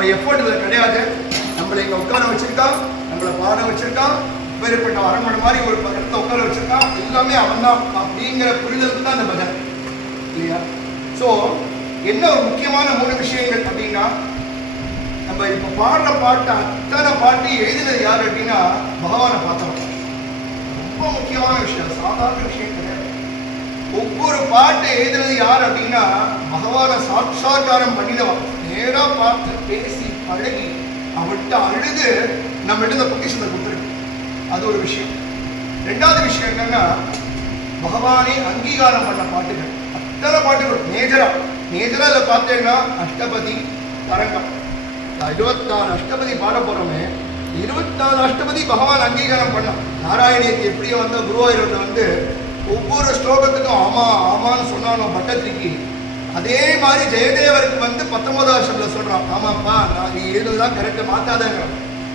நம்ம எஃபோர்ட் இதில் கிடையாது. நம்மளை இங்கே உட்கார வச்சிருக்கான் நம்மளை பாட வச்சிருக்கான் வேறுபட்ட அரண்மனை மாதிரி ஒரு இடத்துல உட்கார வச்சிருக்கான் எல்லாமே அவன் தான் அப்படிங்கிற புரிதலுக்கு தான் அந்த பஜனை இல்லையா? ஸோ என்ன ஒரு முக்கியமான மூணு விஷயங்கள் அப்படின்னா நம்ம இப்போ பாடுற பாட்டு அத்தனை பாட்டு எழுதினது யார் அப்படின்னா பகவானை பார்த்தோம். ரொம்ப முக்கியமான விஷயம் சாதாரண விஷயம் கிடையாது. ஒவ்வொரு பாட்டு எழுதுனது யார் அப்படின்னா பகவானை சாட்சாக்காரம் பண்ணினவன் நேரா பார்த்து பேசி பழகி அவன்கிட்ட அழுது நம்ம இந்த பொக்கிஷத்தை கொடுத்துருக்கு அது ஒரு விஷயம். ரெண்டாவது விஷயம் என்னன்னா பகவானை அங்கீகாரம் பண்ண பாட்டுகள். அத்தனை பாட்டுகள் மேஜரா. மேஜரா இதில் பார்த்தேன்னா அஷ்டபதி தரங்கம். இருபத்தாறு அஷ்டபதி பாட போறோமே இருபத்தாறு அஷ்டபதி பகவான் அங்கீகாரம் பண்ணான் நாராயணியத்தை எப்படியோ வந்த குருவாயூரத்தை வந்து ஒவ்வொரு ஸ்லோகத்துக்கும் ஆமா ஆமான்னு சொன்னானோ பட்டத்திரிக்கு அதே மாதிரி ஜெயதேவருக்கு வந்து பத்தொன்பதாம் வருஷத்துல சொல்றான் ஆமாப்பா நான் நீ எழுதுதான் கரெக்டா மாத்தாதங்க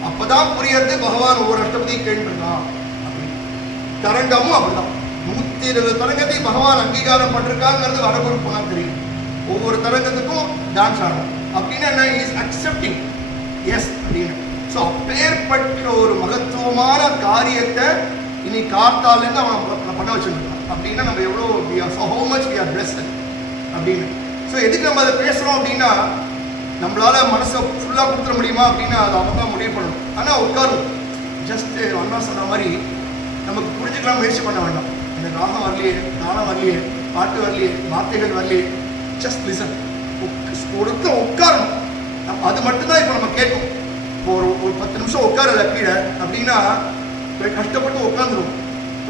அப்பதான் புரியறது பகவான் ஒவ்வொரு அஷ்டபதியும் கேட்டுருக்கான் அப்படின்னு தரங்கமும் அப்படிதான். நூத்தி இருபது தரங்கத்தையும் பகவான் அங்கீகாரம் பண்ணிருக்காங்கிறது வடகுரு தான் தெரியும். ஒவ்வொரு தரங்கத்துக்கும் டான்ஸ் ஆடணும். அப்படின்னு என்ன? இஸ் அக்செப்டிங் எஸ் அப்படின்னு. ஸோ அப்பேற்பட்ட ஒரு மகத்துவமான காரியத்தை இனி காத்தாலேருந்து அவன் பண்ண வச்சிருக்கான் அப்படின்னா நம்ம எவ்வளோ we are so how much we are blessed அப்படின்னு. ஸோ எதுக்கு நம்ம அதை பேசுகிறோம் அப்படின்னா நம்மளால் மனசை ஃபுல்லாக கொடுத்துட முடியுமா அப்படின்னா அதை அவங்க தான் முடிவு பண்ணணும். ஆனால் உட்காரும் ஜஸ்ட் அண்ணா சொன்ன மாதிரி நமக்கு புரிஞ்சுக்கலாம் முயற்சி பண்ண வேண்டாம். இந்த ராகம் வரலையே தானம் வரலையே பாட்டு வரலையே வார்த்தைகள் வரலையே ஜஸ்ட் லிசன் கொடுத்து உட்காரணும். அது மட்டும்தான் இப்போ நம்ம கேட்கும். இப்போ ஒரு ஒரு பத்து நிமிஷம் உட்காரல கீழே அப்படின்னா கஷ்டப்பட்டு உட்காந்துருவோம்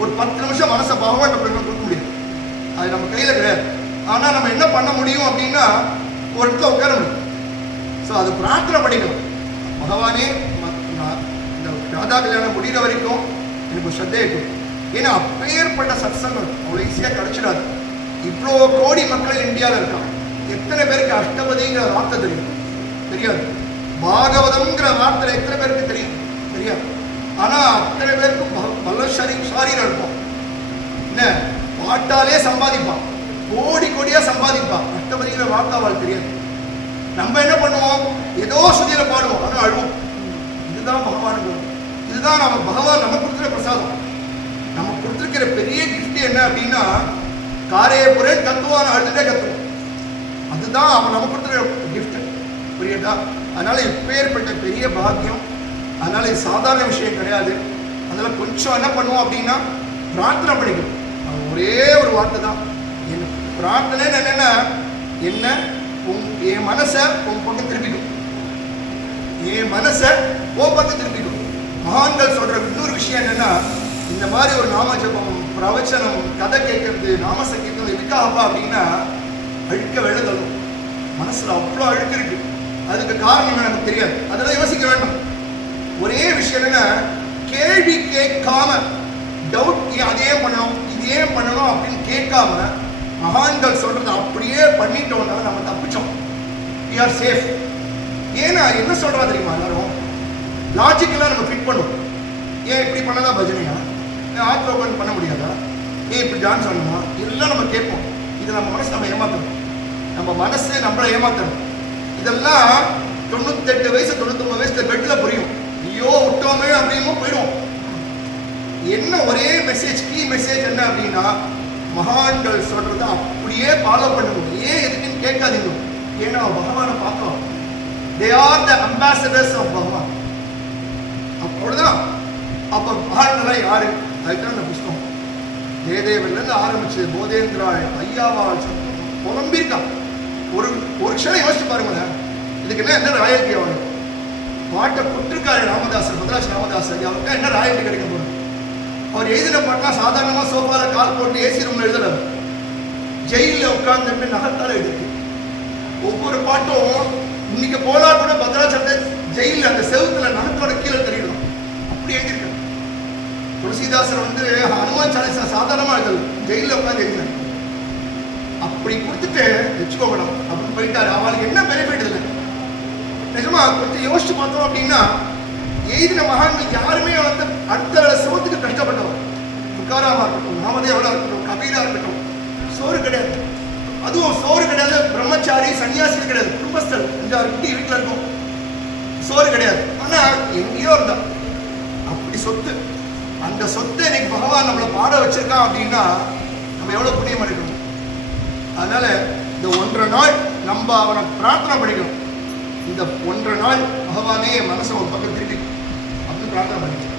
ஒரு பத்து நிமிஷம் மனசை பகவான் கொடுக்க முடியாது. அது நம்ம கையில் கிடையாது. ஆனால் நம்ம என்ன பண்ண முடியும் அப்படின்னா ஒரு இடத்துல உட்கார முடியும். ஸோ அது பிரார்த்தனை பண்ணிக்கணும். பகவானே இந்த ராதா கல்யாணம் முடிகிற வரைக்கும் எனக்கு ஒரு ஏன்னா அப்பேற்பட்ட சத்சங்கம் அவ்வளோ ஈஸியாக கிடச்சிடாது. இவ்வளோ கோடி மக்கள் இந்தியாவில் இருக்காங்க. எத்தனை பேருக்கு அஷ்டபதிங்கிற வார்த்தை தெரியும்? தெரியாது. பாகவதம்ங்கிற வார்த்தை எத்தனை பேருக்கு தெரியும் தெரியாது ஆனால் அத்தனை பேருக்கு ப- பலசாரி சாரீரம் இருக்கும் என்ன பாட்டாலே சம்பாதிப்பான் கோடி கோடியா சம்பாதிப்பான். அஷ்டபதிங்கிற வார்த்தை அவள் தெரியாது. நம்ம என்ன பண்ணுவோம்? ஏதோ சுதியில பாடுவோம். ஆனால் அழுவோம். இதுதான் பகவானுக்கு இதுதான் நம்ம பகவான் நம்ம கொடுத்துற பிரசாதம். நம்ம கொடுத்துருக்கிற பெரிய கிஃப்ட் என்ன அப்படின்னா காரையபுரன் கத்துவான் அழுதுட்டே கத்துவோம் அதுதான் அவன் நம்ம கொடுத்துற கிஃப்ட் புரியுதா? அதனால இப்பேற்பட்ட பெரிய பாக்கியம். அதனால இது சாதாரண விஷயம் கிடையாது. அதனால கொஞ்சம் என்ன பண்ணுவோம் அப்படின்னா பிரார்த்தனை பண்ணிக்கணும். ஒரே ஒரு வார்த்தை தான். பிரார்த்தனை என்னன்னா என்ன? உன் என் மனசை உன் பக்கம் திருப்பிக்கும் என் மனசை உன் பக்கம் திருப்பிக்கும் மகான்கள் சொல்ற இன்னொரு விஷயம் என்னன்னா இந்த மாதிரி ஒரு நாம ஜபம் பிரவச்சனம் கதை கேட்கறது நாம சங்கீதம் எதுக்காகப்பா அப்படின்னா அழுக்க வெள்ள மனசுல அவ்வளோ அழுக்கு இருக்கு. அதுக்கு காரணம் எனக்கு தெரியாது. அதெல்லாம் யோசிக்க வேண்டும். ஒரே விஷயம் என்னன்னா கேள்வி கேட்காம டவுட் அதே பண்ணணும்? இது ஏன் பண்ணணும்? அப்படின்னு கேட்காம மகான்கள் சொல்றது அப்படியே பண்ணிட்டோம்னா நம்ம தப்பிச்சோம். வி ஆர் சேஃப் ஏன்னா என்ன சொல்றா தெரியுமா எல்லாரும்? லாஜிக்கெல்லாம் நம்ம ஃபிட் பண்ணுவோம் ஏன் இப்படி பண்ணாதான் பஜனையா? ஏன் ஆத்ம ஓபன் பண்ண முடியாதா? ஏன் இப்படி டான்ஸ் ஆடணுமா இதெல்லாம் நம்ம கேட்போம். இது நம்ம மனசு நம்ம ஏமாத்தணும். நம்ம மனசு நம்மளை ஏமாத்தணும். இதெல்லாம் தொண்ணூத்தெட்டு வயசு தொண்ணூத்தொம்பது வயசுல பெட்டில் புரியும். ஐயோ விட்டோமே அப்படின்னு போயிடும் என்ன ஒரே மெசேஜ் கீ மெசேஜ் என்ன அப்படின்னா மகான்கள் சொல்றதை அப்படியே ஃபாலோ பண்ணுங்க ஏன் எதுக்குன்னு கேட்காதீங்க. ஏன்னா பகவானை பார்த்தோம் they are the ambassadors of Bhagavan அப்பொழுதுதான் அப்ப மகான்கள்லாம் யாரு? அதுதான் அந்த புஸ்தகம். ஜெயதேவன்லேருந்து ஆரம்பிச்சு போதேந்திராய் ஐயாவால் புலம்பிருக்கான் ஒரு ஒரு க்ஷணம் யோசிச்சு பாருங்களேன். இதுக்கு என்ன என்ன ராயல்டி அவனுக்கு பாட்டை கொட்டிருக்காரு ராமதாசர் மதராஜ் ராமதாசர். அவருக்கு என்ன ராயல்ட்டி கிடைக்க போகுது? அவர் எழுதின பாட்டெல்லாம் சாதாரணமாக சோஃபால கால் போட்டு ஏசி ரூம்ல எழுதல ஜெயிலில் உட்கார்ந்து நகத்தால எழுதிருக்கு ஒவ்வொரு பாட்டும் இன்னைக்கு போனா கூட பத்ராச்சலத்தை ஜெயிலில் அந்த செவத்துல நகத்தோட கீழே தெரியணும் அப்படி எழுதியிருக்காரு. துளசிதாசர் வந்து ஹனுமான் சாலிசா சாதாரணமா எழுதல. ஜெயிலில் உட்காந்து எழுதினார் அப்படி கொடுத்துட்டு வச்சுக்கோ மேடம் அப்படின்னு போயிட்டாரு. அவளுக்கு என்ன பெனிஃபிட் இல்லை நிஜமா கொஞ்சம் யோசிச்சு பார்த்தோம் அப்படின்னா எழுதின மகான்கள் யாருமே வந்து அடுத்த சிவத்துக்கு கஷ்டப்பட்டு துக்காராமா இருக்கட்டும் நாமதேவலா இருக்கட்டும் கபீரா இருக்கட்டும் சோறு கிடையாது. அதுவும் சோறு கிடையாது பிரம்மச்சாரி சன்னியாசி கிடையாது குடும்பஸ்தர் அஞ்சாறு குட்டி வீட்டில் இருக்கும். சோறு கிடையாது. ஆனா எங்கேயோ இருந்தா அப்படி சொத்து. அந்த சொத்தை இன்னைக்கு பகவான் நம்மளை பாட வச்சிருக்கான் அப்படின்னா நம்ம எவ்வளவு புண்ணியம் பண்ணிக்கணும் அதனால இந்த ஒன்றரை நாள் நம்ம அவனை பிரார்த்தனை பண்ணிக்கணும். இந்த ஒன்றரை நாள் பகவானே மனசை ஒரு பக்கம் திருப்பி அப்படின்னு பிரார்த்தனை பண்ணிக்கணும்.